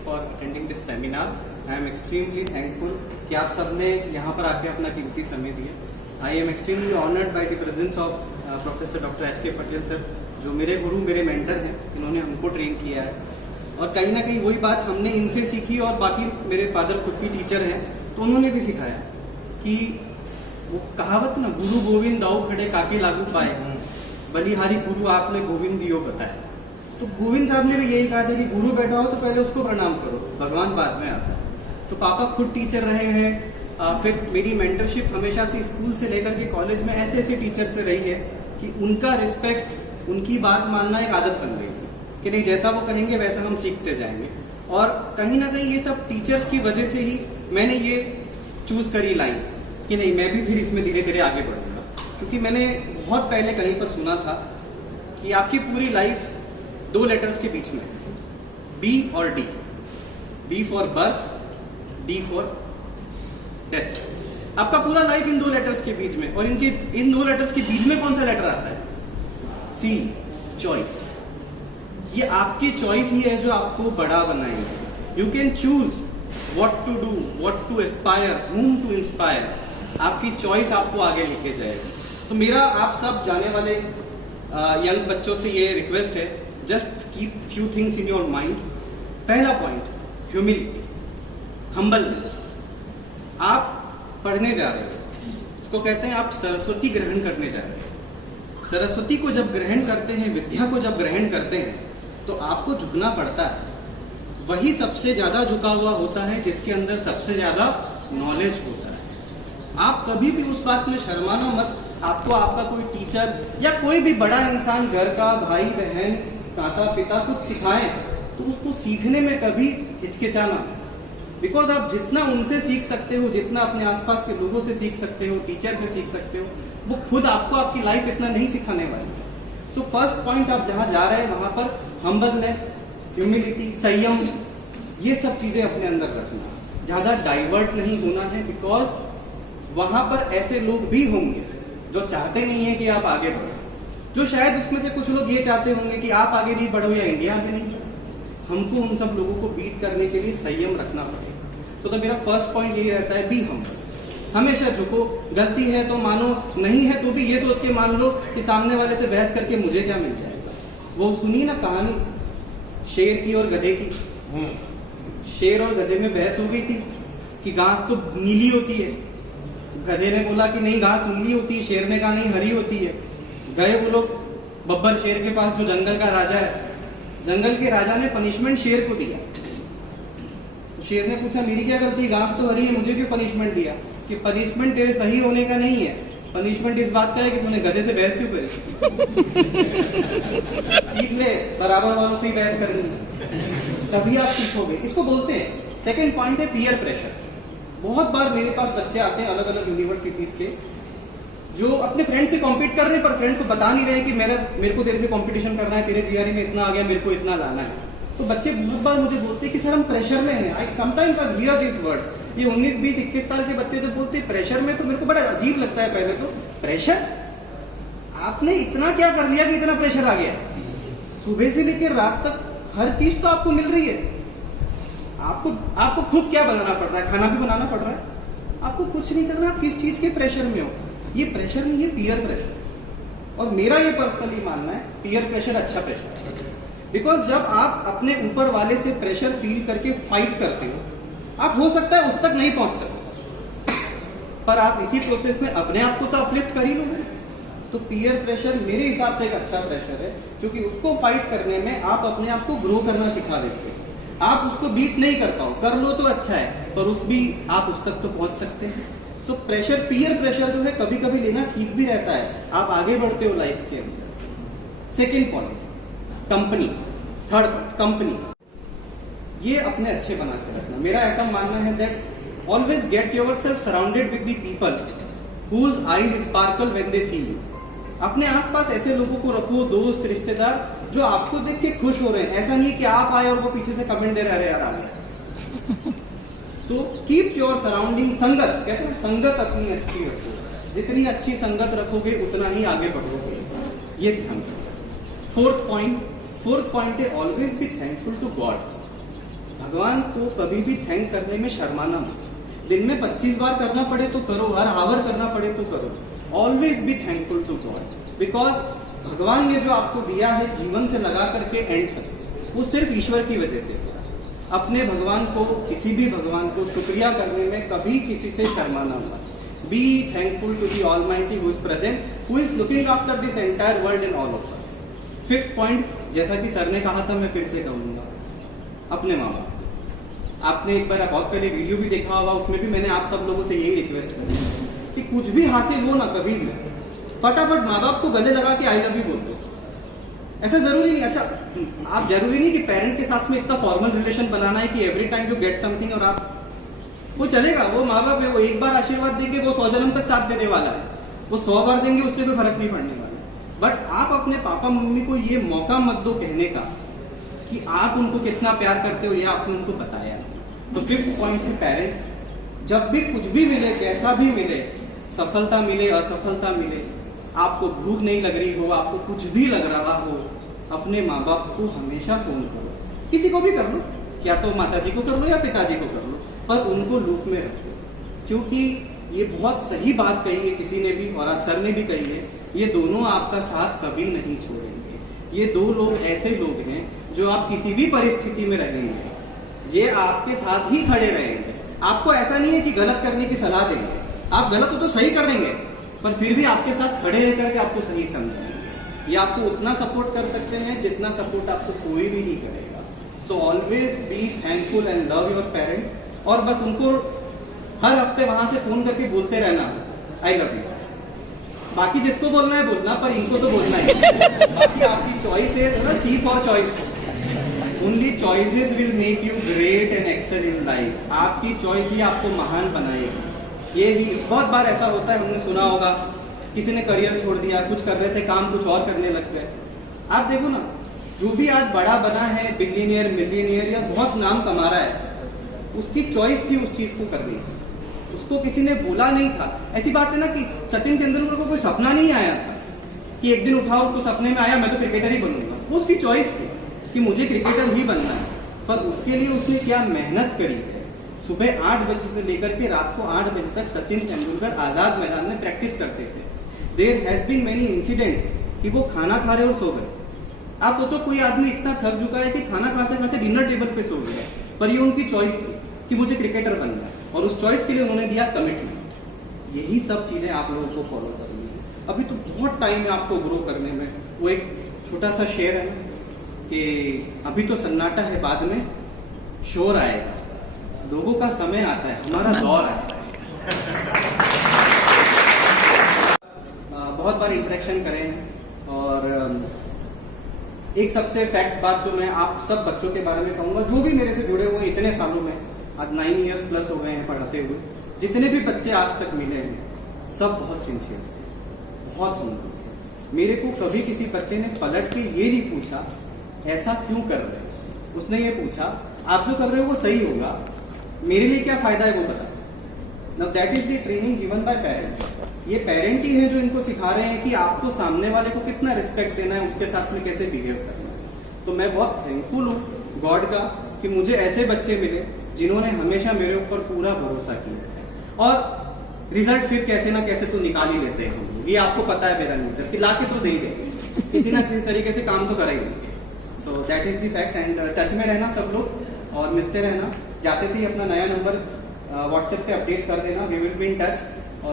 for attending this seminar. I am extremely thankful कि आप सबने यहाँ पर आके अपना कीमती समय दिए. I am extremely honored by the presence of Professor Dr. H.K. Patel sir, जो मेरे गुरु मेरे मेंटर हैं. इन्होंने हमको ट्रेन किया है और कहीं ना कहीं वही बात हमने इनसे सीखी और बाकी मेरे फादर खुद भी टीचर हैं तो उन्होंने भी सिखाया कि वो कहावत ना, गुरु गोविंद दाऊ खड़े काके लागू पाए, बलिहारी गुरु आपने गोविंद दियो बताए. तो गोविंद साहब ने भी यही कहा था कि गुरु बैठा हो तो पहले उसको प्रणाम करो, भगवान बाद में आता है. तो पापा खुद टीचर रहे हैं. फिर मेरी मेंटरशिप हमेशा से स्कूल से लेकर के कॉलेज में ऐसे ऐसे टीचर से रही है कि उनका रिस्पेक्ट, उनकी बात मानना एक आदत बन गई थी कि नहीं जैसा वो कहेंगे वैसा हम सीखते जाएंगे. और कहीं ना कहीं ये सब टीचर्स की वजह से ही मैंने ये चूज करी लाइन कि नहीं मैं भी फिर इसमें धीरे धीरे आगे बढ़ूंगा. क्योंकि मैंने बहुत पहले कहीं पर सुना था कि आपकी पूरी लाइफ 2 लेटर्स के बीच में, बी और D. B for birth, D for death. आपका पूरा लाइफ इन 2 लेटर्स के बीच में. और इन 2 लेटर्स के बीच में कौन सा लेटर आता है? C, choice. ये आपकी चॉइस ही है जो आपको बड़ा बनाएंगे. You can choose what to do, what to aspire, whom to inspire. आपकी चॉइस आपको आगे लेके जाएगी. तो मेरा आप सब जाने वाले यंग बच्चों से ये रिक्वेस्ट है, just keep few things in your mind. पहला पॉइंट, ह्यूमिलिटी, हम्बलनेस. आप पढ़ने जा रहे हो, इसको कहते हैं आप सरस्वती ग्रहण करने जा रहे हो. सरस्वती को जब ग्रहण करते हैं, विद्या को जब ग्रहण करते हैं तो आपको झुकना पड़ता है. वही सबसे ज्यादा झुका हुआ होता है जिसके अंदर सबसे ज्यादा नॉलेज होता है. आप कभी भी उस बात में शर्माना मत. आपको आपका कोई टीचर या कोई भी बड़ा इंसान, घर का भाई बहन, माता पिता कुछ सिखाएं तो उसको सीखने में कभी हिचकिचाना. बिकॉज आप जितना उनसे सीख सकते हो, जितना अपने आसपास के लोगों से सीख सकते हो, टीचर से सीख सकते हो, वो खुद आपको आपकी लाइफ इतना नहीं सिखाने वाली है. सो फर्स्ट पॉइंट, आप जहां जा रहे हैं वहां पर हम्बलनेस, ह्यूमिलिटी, संयम, ये सब चीजें अपने अंदर रखना. ज्यादा डाइवर्ट नहीं होना है. बिकॉज वहां पर ऐसे लोग भी होंगे जो चाहते नहीं है कि आप आगे बढ़ो. जो शायद उसमें से कुछ लोग ये चाहते होंगे कि आप आगे नहीं बढ़ो या इंडिया आगे नहीं बढ़ो. हमको उन सब लोगों को बीट करने के लिए संयम रखना पड़ेगा. तो मेरा फर्स्ट पॉइंट यही रहता है, बी हम्बल. हमेशा झुको. गलती है तो मानो, नहीं है तो भी ये सोच के मान लो कि सामने वाले से बहस करके मुझे क्या मिल जाएगा. वो सुनी ना कहानी शेर की और गधे की. शेर और गधे में बहस हो गई थी कि घास तो नीली होती है. गधे ने बोला कि नहीं घास नीली होती है. शेर ने कहा नहीं हरी होती है. गए वो लोग बब्बर शेर के पास जो जंगल का राजा है. जंगल के राजा ने पनिशमेंट शेर को दिया. तो शेर ने पूछा मेरी क्या गलती, घास तो हरी है, मुझे क्यों पनिशमेंट दिया? कि पनिशमेंट तेरे सही होने का नहीं है, पनिशमेंट इस बात का है कि तूने गधे से बहस क्यों करी. सीख ले, बराबर वालों से ही बहस करनी है, तभी आप सीखोगे. इसको बोलते हैं. सेकेंड पॉइंट है पीयर प्रेशर. बहुत बार मेरे पास बच्चे आते हैं अलग अलग यूनिवर्सिटीज के जो अपने फ्रेंड से कॉम्पीट कर रहे हैं पर फ्रेंड को बता नहीं रहे कि मेरे को तेरे से कंपटीशन करना है, तेरे जीआरई में इतना आ गया, मेरे को इतना लाना है. तो बच्चे बहुत बार मुझे बोलते हैं कि सर हम प्रेशर में हैं. I sometimes I hear this words. ये 19, 20, 21 साल के बच्चे जब बोलते हैं प्रेशर में, तो मेरे को बड़ा अजीब लगता है. पहले तो प्रेशर, आपने इतना क्या कर लिया कि इतना प्रेशर आ गया? सुबह से लेकर रात तक हर चीज तो आपको मिल रही है. आपको खुद क्या बनाना पड़ रहा है? खाना भी बनाना पड़ रहा है. आपको कुछ नहीं करना. आप किस चीज के प्रेशर में हो? ये प्रेशर नहीं है, पीयर प्रेशर. और मेरा ये पर्सनली मानना है पीयर प्रेशर अच्छा प्रेशर है. बिकॉज जब आप अपने ऊपर वाले से प्रेशर फील करके फाइट करते हो, आप हो सकता है उस तक नहीं पहुंच सकते पर आप इसी प्रोसेस में अपने आप को तो अपलिफ्ट कर ही लोगे. तो पीयर प्रेशर मेरे हिसाब से एक अच्छा प्रेशर है, क्योंकि उसको फाइट करने में आप अपने आप को ग्रो करना सिखा देते हो. आप उसको बीट नहीं कर पाओ, कर लो तो अच्छा है, पर आप उस तक तो पहुंच सकते हैं. सो प्रेशर, पीयर प्रेशर जो है कभी कभी लेना ठीक भी रहता है. आप आगे बढ़ते हो लाइफ के अंदर. Second point, company. Third point, company. ये अपने अच्छे बना के रखना. मेरा ऐसा मानना है that always get yourself surrounded with the people whose eyes sparkle when they see you. अपने आसपास ऐसे लोगों को रखो, दोस्त, रिश्तेदार, जो आपको देख के खुश हो रहे हैं. ऐसा नहीं कि आप आए और वो पीछे से कमेंट दे रहे अरे यार आ गया. तो कीप योर सराउंडिंग. संगत, कहते हैं संगत अपनी अच्छी रखो. जितनी अच्छी संगत रखोगे उतना ही आगे बढ़ोगे. ये ध्यान रखो. फोर्थ पॉइंट है always be thankful to God. भगवान को कभी भी थैंक करने में शर्माना मत। दिन में 25 बार करना पड़े तो करो, हर आवर करना पड़े तो करो। Always be thankful to God, because भगवान ने जो आपको दिया है जीवन से लगा करके एंड तक, वो सिर्फ ईश्वर की वजह से हुआ है। अपने भगवान को, किसी भी भगवान को शुक्रिया करने में कभी किसी से शर्माना मत। Be thankful to the almighty who is present, who is looking after this entire world and all of us. Fifth point, जैसा कि सर ने कहा था, मैं फिर से कहूंगा, अपने माँ बाप। आपने एक बार बहुत पहले वीडियो भी देखा होगा, उसमें भी मैंने आप सब लोगों से यही रिक्वेस्ट करी कि कुछ भी हासिल हो ना, कभी भी फटाफट माँ बाप को गले लगा के आई लव यू बोल दो। ऐसा जरूरी नहीं, अच्छा आप जरूरी नहीं कि पेरेंट के साथ में इतना फॉर्मल रिलेशन बनाना है कि every time you get something और आप, वो चलेगा, वो माँ बाप है, वो एक बार आशीर्वाद देंगे, वो 100 जन्म तक साथ देने वाला है। वो 100 बार देंगे, उससे कोई फर्क नहीं पड़ने वाला। बट आप अपने पापा मम्मी को ये मौका मत दो कहने का कि आप उनको कितना प्यार करते हो, ये आपने उनको बताया। तो फिफ्थ पॉइंट है पेरेंट। जब भी कुछ भी मिले, कैसा भी मिले, सफलता मिले, असफलता मिले, आपको भूख नहीं लग रही हो, आपको कुछ भी लग रहा हो, अपने माँ बाप को हमेशा फोन करो। किसी को भी कर लो, या तो माता जी को कर लो या पिताजी को कर लो, पर उनको लूप में रखो। क्योंकि ये बहुत सही बात कही है किसी ने भी, और सर ने भी कही है, ये दोनों आपका साथ कभी नहीं छोड़ेंगे। ये दो लोग ऐसे लोग हैं जो आप किसी भी परिस्थिति में रहेंगे, ये आपके साथ ही खड़े रहेंगे। आपको ऐसा नहीं है कि गलत करने की सलाह देंगे, आप गलत हो तो सही करेंगे, पर फिर भी आपके साथ खड़े रह करके आपको सही समझाएंगे। ये आपको उतना सपोर्ट कर सकते हैं जितना सपोर्ट आपको कोई भी नहीं करेगा। So always be thankful and love your parent, और बस उनको हर हफ्ते वहां से फोन करके बोलते रहना आई लव यू। बाकी जिसको बोलना है बोलना, पर इनको तो बोलना ही। बाकी आपकी चॉइस है, C for choice. Only choices will make you great and excel in life. आपकी चॉइस ही आपको महान बनाएगी। ये ही बहुत बार ऐसा होता है, हमने सुना होगा, किसी ने करियर छोड़ दिया, कुछ कर रहे थे काम, कुछ और करने लग गए। आप देखो ना, जो भी आज बड़ा बना है, बिलियनियर, मिलियनियर या बहुत नाम कमा रहा है, उसकी चॉइस थी उस चीज को करनी, उसको किसी ने बोला नहीं था। ऐसी बात है ना कि सचिन तेंदुलकर को कोई सपना नहीं आया था कि एक दिन उठा, उसको सपने में आया मैं तो क्रिकेटर ही बनूंगा। वो उसकी चॉइस थी कि मुझे क्रिकेटर ही बनना है, पर उसके लिए उसने क्या मेहनत करी है। सुबह 8 बजे से लेकर के रात को 8 बजे तक सचिन तेंदुलकर आजाद मैदान में प्रैक्टिस करते थे। There has been many incident कि वो खाना खा रहे और सो गए। आप सोचो, कोई आदमी इतना थक चुका है कि खाना खाते खाते डिनर टेबल पे सो गया, पर ये उनकी चॉइस थी कि मुझे क्रिकेटर बनना है, और उस चॉइस के लिए उन्होंने दिया कमिटमेंट। यही सब चीजें आप लोगों को फॉलो करनी है। अभी तो बहुत टाइम है आपको ग्रो करने में। वो एक छोटा सा शेर है कि अभी तो सन्नाटा है, बाद में शोर आएगा। लोगों का समय आता है, हमारा दौर आता है। बहुत बार इंटरेक्शन करें हैं, और एक सबसे फैक्ट बात जो मैं आप सब बच्चों के बारे में कहूंगा, जो भी मेरे से जुड़े हुए इतने सालों में, आज 9 इयर्स प्लस हो गए हैं पढ़ाते हुए, जितने भी बच्चे आज तक मिले हैं, सब बहुत सिंसियर थे, बहुत हम्बल थे। मेरे को कभी किसी बच्चे ने पलट के ये नहीं पूछा ऐसा क्यों कर रहे हैं। उसने ये पूछा आप जो कर रहे हो वो सही होगा, मेरे लिए क्या फायदा है वो बता। Now that is the training given by parents. ये पेरेंट ही हैं जो इनको सिखा रहे हैं कि आपको सामने वाले को कितना रिस्पेक्ट देना है, उसके साथ में कैसे बिहेव करना है। तो मैं बहुत थैंकफुल हूँ गॉड का कि मुझे ऐसे बच्चे मिले जिन्होंने हमेशा मेरे ऊपर पूरा भरोसा किया। और रिजल्ट फिर कैसे ना कैसे तो निकाल ही लेते हैं हम लोग, ये आपको पता है मेरा नेचर कि लाके तो दे ही देंगे, किसी ना किसी तरीके से काम तो करेंगे। So that is the fact. And touch में रहना सब लोग, और मिलते रहना। जाते से ही अपना नया नंबर व्हाट्सएप पे अपडेट कर देना, we will be in touch.